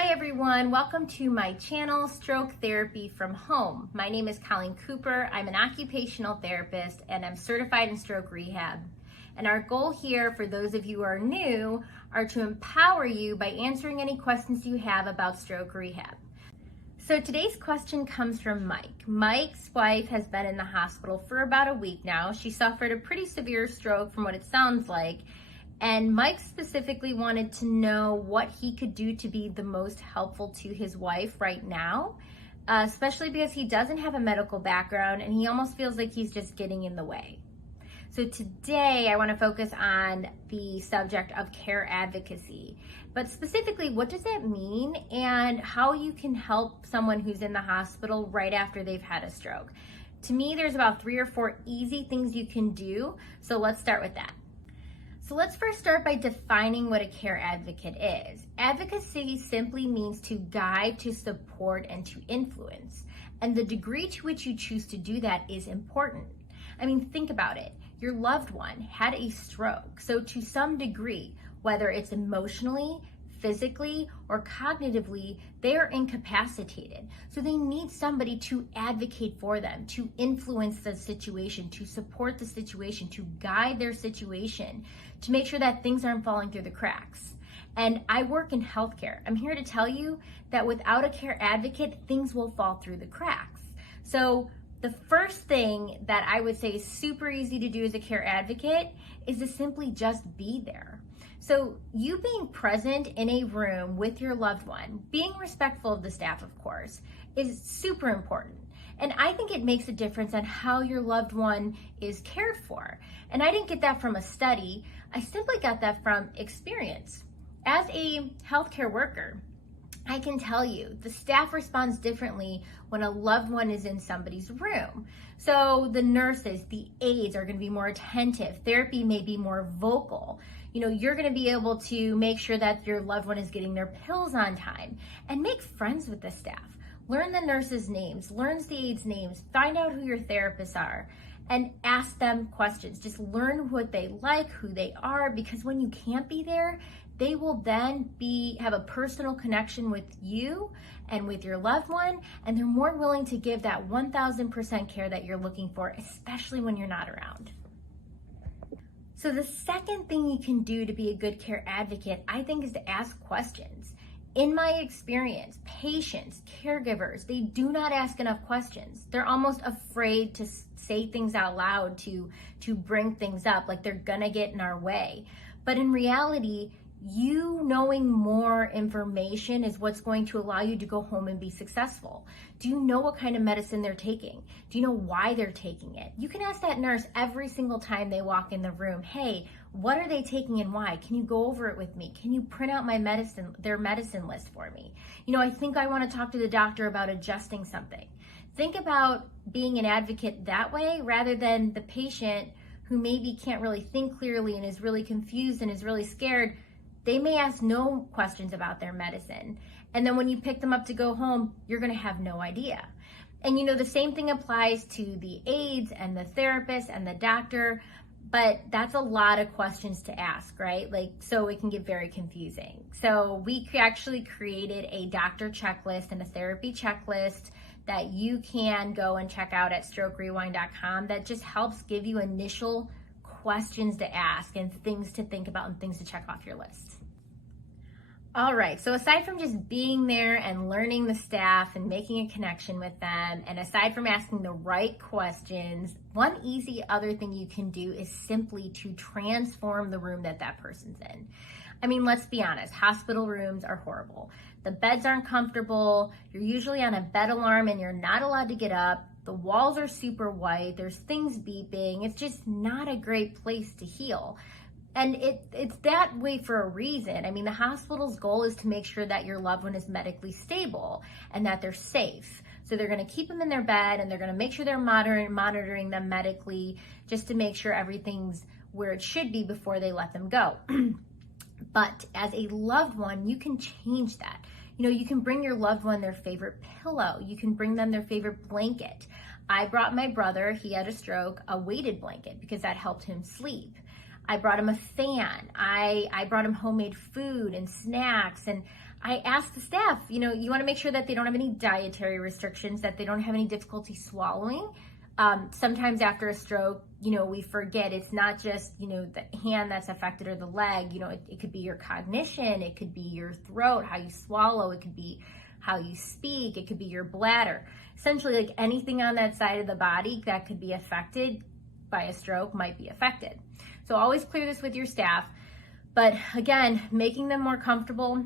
Hi everyone, welcome to my channel, Stroke Therapy from Home. My name is Colleen Cooper. I'm an occupational therapist and I'm certified in stroke rehab. And our goal here, for those of you who are new, are to empower you by answering any questions you have about stroke rehab. So today's question comes from Mike. Mike's wife has been in the hospital for about a week now. She suffered a pretty severe stroke from what it sounds like. And Mike specifically wanted to know what he could do to be the most helpful to his wife right now, especially because he doesn't have a medical background and he almost feels like he's just getting in the way. So today I want to focus on the subject of care advocacy, but specifically what does that mean and how you can help someone who's in the hospital right after they've had a stroke. To me, there's about 3 or 4 easy things you can do. So let's start with that. So let's first start by defining what a care advocate is. Advocacy simply means to guide, to support, and to influence. And the degree to which you choose to do that is important. I mean, think about it. Your loved one had a stroke. So to some degree, whether it's emotionally, physically, or cognitively, they are incapacitated. So they need somebody to advocate for them, to influence the situation, to support the situation, to guide their situation, to make sure that things aren't falling through the cracks. And I work in healthcare. I'm here to tell you that without a care advocate, things will fall through the cracks. So the first thing that I would say is super easy to do as a care advocate is to simply just be there. So you being present in a room with your loved one, being respectful of the staff, of course, is super important. And I think it makes a difference on how your loved one is cared for. And I didn't get that from a study. I simply got that from experience. As a healthcare worker, I can tell you the staff responds differently when a loved one is in somebody's room. So the nurses, the aides are going to be more attentive. Therapy may be more vocal. You know, you're going to be able to make sure that your loved one is getting their pills on time and make friends with the staff. Learn the nurses' names, learn the aides' names, find out who your therapists are, and ask them questions. Just learn what they like, who they are, because when you can't be there, they will then have a personal connection with you and with your loved one, and they're more willing to give that 1000% care that you're looking for, especially when you're not around. So the second thing you can do to be a good care advocate, I think, is to ask questions. In my experience, patients, caregivers, they do not ask enough questions. They're almost afraid to say things out loud, to bring things up, like they're gonna get in our way. But in reality, you knowing more information is what's going to allow you to go home and be successful. Do you know what kind of medicine they're taking? Do you know why they're taking it? You can ask that nurse every single time they walk in the room, hey, what are they taking and why? Can you go over it with me? Can you print out their medicine list for me? You know, I think I want to talk to the doctor about adjusting something. Think about being an advocate that way rather than the patient who maybe can't really think clearly and is really confused and is really scared. They may ask no questions about their medicine. And then when you pick them up to go home, you're going to have no idea. And you know, the same thing applies to the aides and the therapist and the doctor, but that's a lot of questions to ask, right? So it can get very confusing. So we actually created a doctor checklist and a therapy checklist that you can go and check out at strokerewind.com that just helps give you initial questions to ask and things to think about and things to check off your list. All right, so aside from just being there and learning the staff and making a connection with them, and aside from asking the right questions, one easy other thing you can do is simply to transform the room that person's in. I mean, let's be honest, hospital rooms are horrible. The beds aren't comfortable, you're usually on a bed alarm and you're not allowed to get up. The walls are super white, there's things beeping. It's just not a great place to heal. And it's that way for a reason. I mean, the hospital's goal is to make sure that your loved one is medically stable and that they're safe. So they're gonna keep them in their bed and they're gonna make sure they're monitoring them medically just to make sure everything's where it should be before they let them go. But as a loved one, you can change that. You know, you can bring your loved one their favorite pillow. You can bring them their favorite blanket. I brought my brother, he had a stroke, a weighted blanket because that helped him sleep. I brought him a fan. I brought him homemade food and snacks, and I ask the staff, you want to make sure that they don't have any dietary restrictions, that they don't have any difficulty swallowing. Sometimes after a stroke, we forget it's not just, the hand that's affected or the leg, it could be your cognition, it could be your throat, how you swallow, it could be how you speak, it could be your bladder. Essentially, like anything on that side of the body that could be affected by a stroke might be affected. So always clear this with your staff. But again, making them more comfortable,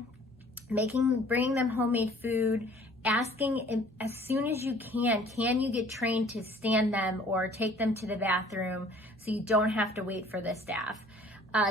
bringing them homemade food, asking as soon as you can you get trained to stand them or take them to the bathroom so you don't have to wait for the staff.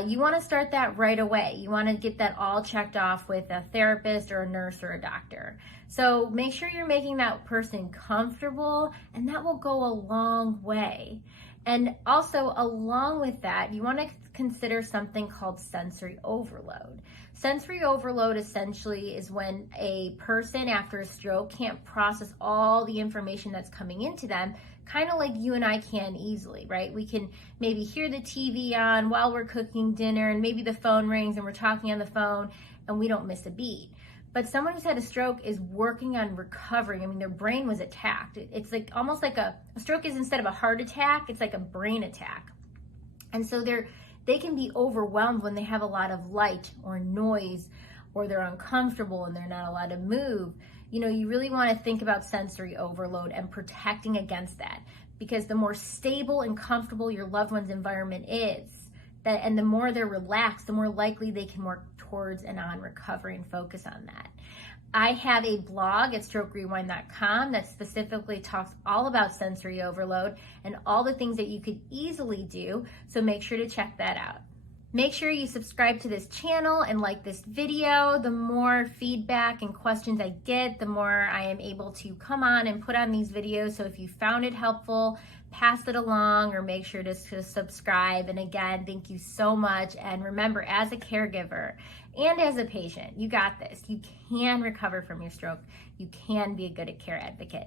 You want to start that right away. You want to get that all checked off with a therapist or a nurse or a doctor. So make sure you're making that person comfortable, and that will go a long way. And also, along with that, you want to consider something called sensory overload. Sensory overload essentially is when a person after a stroke can't process all the information that's coming into them, kind of like you and I can easily, right? We can maybe hear the TV on while we're cooking dinner, and maybe the phone rings and we're talking on the phone and we don't miss a beat. But someone who's had a stroke is working on recovering. I mean, their brain was attacked. It's like almost like a stroke is, instead of a heart attack, it's like a brain attack. And so they can be overwhelmed when they have a lot of light or noise, or they're uncomfortable and they're not allowed to move. You really want to think about sensory overload and protecting against that, because the more stable and comfortable your loved one's environment is, and the more they're relaxed, the more likely they can work towards and on recovery and focus on that. I have a blog at strokerewind.com that specifically talks all about sensory overload and all the things that you could easily do, so make sure to check that out. Make sure you subscribe to this channel and like this video. The more feedback and questions I get, the more I am able to come on and put on these videos. So if you found it helpful, pass it along, or make sure to subscribe. And again, thank you so much. And remember, as a caregiver and as a patient, you got this. You can recover from your stroke. You can be a good care advocate.